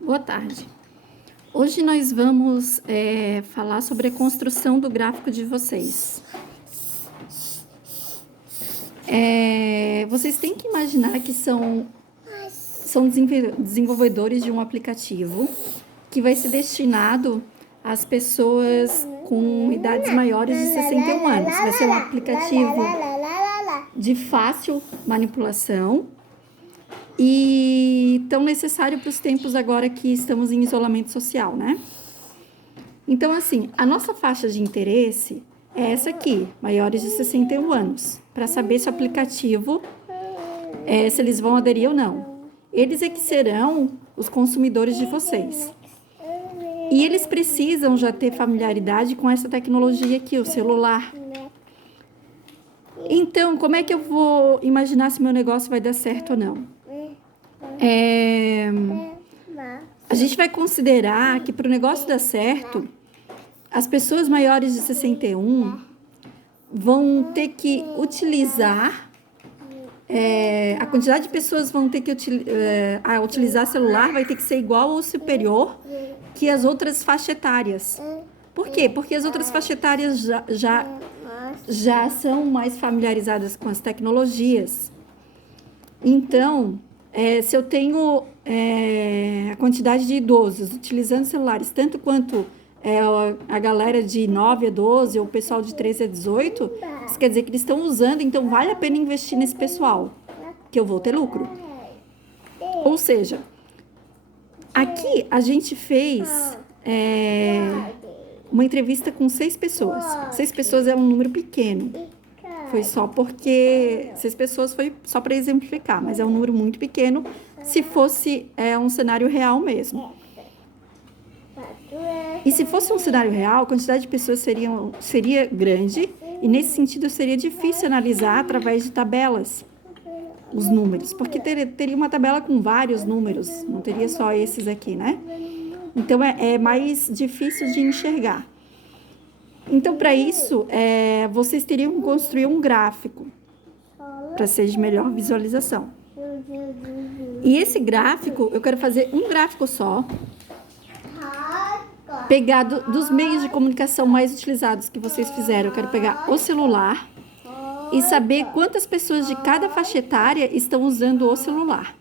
Boa tarde. Hoje nós vamos falar sobre a construção do gráfico de vocês. Vocês têm que imaginar que são desenvolvedores de um aplicativo que vai ser destinado às pessoas com idades maiores de 61 anos. Vai ser um aplicativo de fácil manipulação e tão necessário para os tempos agora que estamos em isolamento social, né? Então, assim, a nossa faixa de interesse é essa aqui, maiores de 61 anos, para saber se o aplicativo, se eles vão aderir ou não. Eles é que serão os consumidores de vocês. E eles precisam já ter familiaridade com essa tecnologia aqui, o celular. Então, como é que eu vou imaginar se meu negócio vai dar certo ou não? A gente vai considerar que para o negócio dar certo, as pessoas maiores de 61 vão ter que utilizar, a quantidade de pessoas vão ter que utilizar celular vai ter que ser igual ou superior que as outras faixas etárias. Por quê? Porque as outras faixas etárias já são mais familiarizadas com as tecnologias. Então, se eu tenho a quantidade de idosos utilizando celulares, tanto quanto a galera de 9 a 12 ou o pessoal de 13 a 18, isso quer dizer que eles estão usando, então vale a pena investir nesse pessoal, que eu vou ter lucro. Ou seja, aqui a gente fez uma entrevista com 6 pessoas. 6 pessoas é um número pequeno. Foi só porque 6 pessoas foi só para exemplificar, mas é um número muito pequeno se fosse um cenário real mesmo. E se fosse um cenário real, a quantidade de pessoas seria grande e nesse sentido seria difícil analisar através de tabelas os números, porque teria uma tabela com vários números, não teria só esses aqui, né? Então é mais difícil de enxergar. Então, para isso, vocês teriam que construir um gráfico para ser de melhor visualização. E esse gráfico, eu quero fazer um gráfico só, pegar dos meios de comunicação mais utilizados que vocês fizeram. Eu quero pegar o celular e saber quantas pessoas de cada faixa etária estão usando o celular.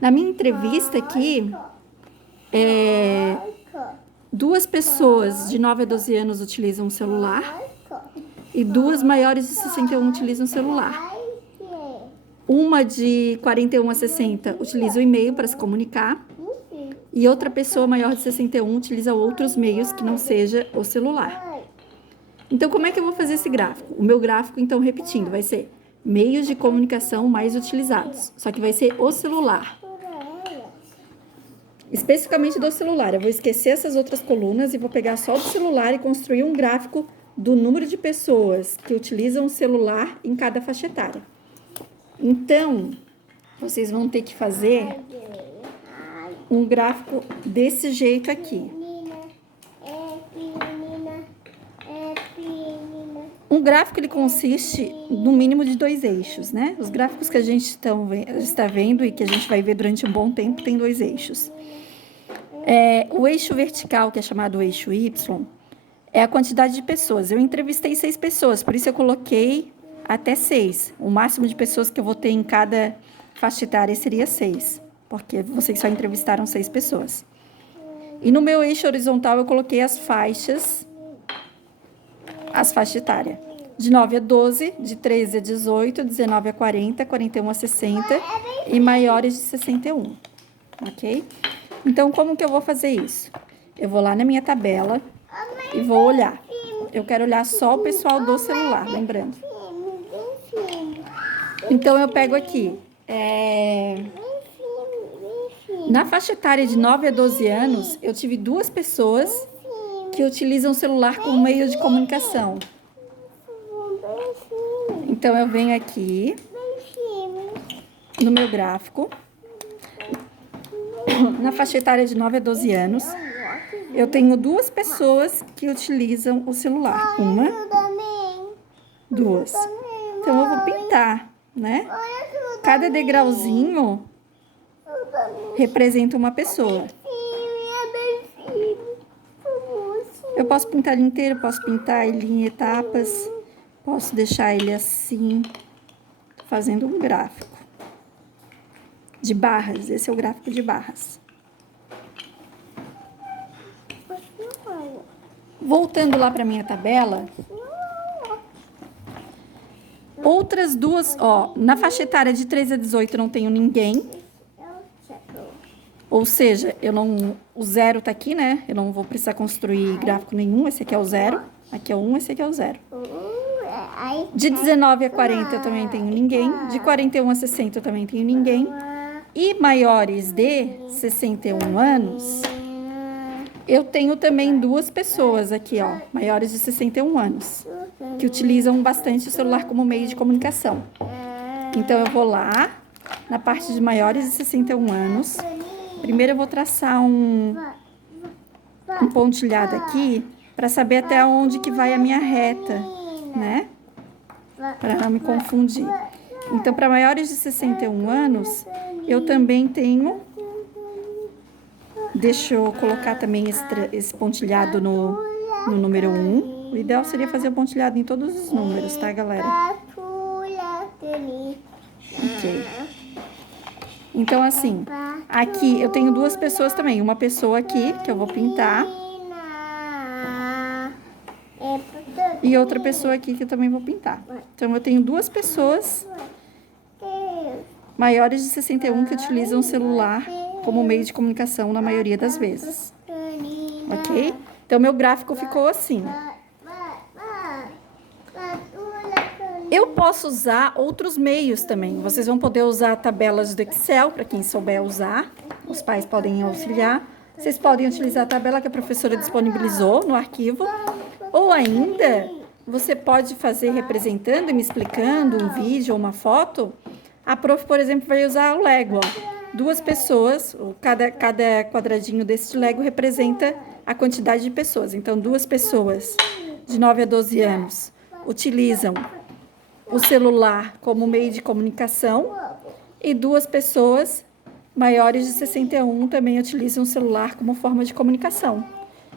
Na minha entrevista aqui, 2 pessoas de 9 a 12 anos utilizam o celular e 2 maiores de 61 utilizam o celular. Uma de 41 a 60 utiliza o e-mail para se comunicar e outra pessoa maior de 61 utiliza outros meios que não seja o celular. Então, como é que eu vou fazer esse gráfico? O meu gráfico, então, repetindo, vai ser meios de comunicação mais utilizados, só que vai ser o celular. Especificamente do celular, eu vou esquecer essas outras colunas e vou pegar só do celular e construir um gráfico do número de pessoas que utilizam o celular em cada faixa etária. Então, vocês vão ter que fazer um gráfico desse jeito aqui. Um gráfico, ele consiste no mínimo de 2 eixos, né? Os gráficos que a gente está vendo e que a gente vai ver durante um bom tempo tem 2 eixos. O eixo vertical, que é chamado eixo Y, é a quantidade de pessoas. Eu entrevistei 6 pessoas, por isso eu coloquei até 6. O máximo de pessoas que eu vou ter em cada faixa etária seria 6, porque vocês só entrevistaram 6 pessoas. E no meu eixo horizontal eu coloquei as faixas etárias. De 9 a 12, de 13 a 18, 19 a 40, 41 a 60 e maiores de 61, ok? Então, como que eu vou fazer isso? Eu vou lá na minha tabela e vou olhar. Eu quero olhar só o pessoal do celular, lembrando. Então, eu pego aqui. Na faixa etária de 9 a 12 anos, eu tive 2 pessoas que utilizam o celular como meio de comunicação. Então, eu venho aqui no meu gráfico. Na faixa etária de 9 a 12 anos, eu tenho 2 pessoas que utilizam o celular. 1, 2. Então, eu vou pintar, né? Cada degrauzinho representa uma pessoa. Eu posso pintar ele inteiro, posso pintar ele em etapas, posso deixar ele assim, fazendo um gráfico de barras. Esse é o gráfico de barras. Voltando lá para minha tabela, outras duas, ó, na faixa etária de 3 a 18 eu não tenho ninguém. Ou seja, o 0 tá aqui, né? Eu não vou precisar construir gráfico nenhum. Esse aqui é o 0, aqui é o 1, esse aqui é o 0. De 19 a 40 eu também tenho ninguém. De 41 a 60 eu também tenho ninguém. E maiores de 61 anos, eu tenho também duas pessoas aqui, ó, maiores de 61 anos, que utilizam bastante o celular como meio de comunicação. Então, eu vou lá, na parte de maiores de 61 anos. Primeiro, eu vou traçar um pontilhado aqui, para saber até onde que vai a minha reta, né? Para não me confundir. Então, para maiores de 61 anos, eu também tenho... Deixa eu colocar também esse pontilhado no número 1. O ideal seria fazer o pontilhado em todos os números, tá, galera? Ok. Então, assim, aqui eu tenho duas pessoas também. Uma pessoa aqui, que eu vou pintar. E outra pessoa aqui, que eu também vou pintar. Então, eu tenho duas pessoas maiores de 61 que utilizam o celular como meio de comunicação na maioria das vezes. Ok? Então, meu gráfico ficou assim. Eu posso usar outros meios também. Vocês vão poder usar tabelas do Excel, para quem souber usar. Os pais podem auxiliar. Vocês podem utilizar a tabela que a professora disponibilizou no arquivo. Ou ainda, você pode fazer representando e me explicando um vídeo ou uma foto. A prof, por exemplo, vai usar o Lego, ó. Duas pessoas, cada quadradinho desse de Lego representa a quantidade de pessoas. Então, duas pessoas de 9 a 12 anos utilizam o celular como meio de comunicação e duas pessoas maiores de 61 também utilizam o celular como forma de comunicação.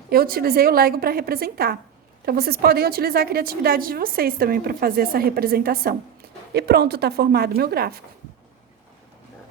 Eu utilizei o Lego para representar. Então, vocês podem utilizar a criatividade de vocês também para fazer essa representação. E pronto, está formado o meu gráfico.